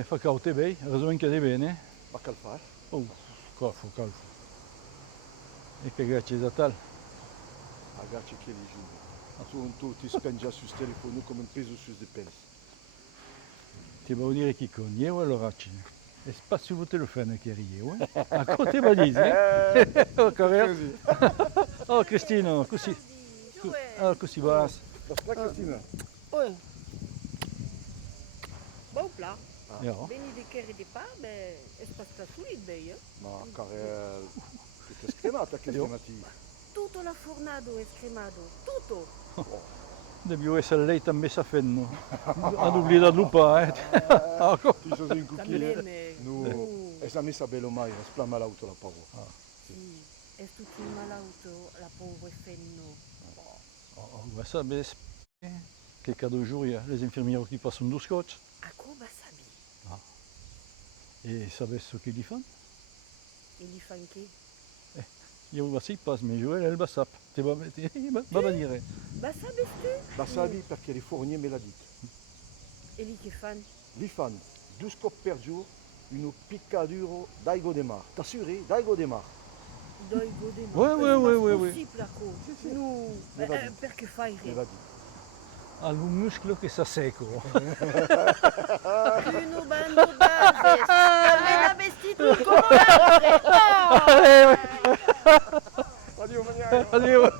E fa caute bei, ragione che deve bene. Ma che fare? Oh, calfo. E che grazie da tal. Ragazzi che li giù. Su tu ti spengia sul telefono come un peso su dei pens. Ti devo dire chi con io allora ci. E spazio sul telefono che eri io. A cosa va dici? Oh, Così. Oh, Cristino, così. Ah, così va. Aspetta Cristina. Oi. Bon plat. Ja. Veni di che di pa, beh, è spasta solid bei, Ma care tutto scremato che scremati. Tutto la fornado è scremato, tutto. Devi essere lei també sa fent-no. Han oblidat lupa, eh? Ti sono in cucchiaio. Cambiene. No, e sa messa bello mai, splama l'auto la pavo. Sì, è tutto malauto, la pauvre fenno. Oh, bah ça, mais quelques jours, il y a les infirmières qui passent du scotch. A come sabi? Et savez ce qu'ils font? E li fan che? Io vas-y, passe, mais Joël, elle va sap. Tu vas dire. Ba sabes tu? Ma sabi perché le fournier me l'ha detto. E li che fan? Li fanno 2 scop per giorno, uno piccaduro d'aigo de mar. T'assuri? D'aigo de mar. Dai gode ma. Ouais. Possible, co. No, Me va di. perché fai Me re? l'ha detto. Ha un muscolo che sa secco. Uno bando d'aves, aveva vestito come l'altre. Addio, maniaco. Addio.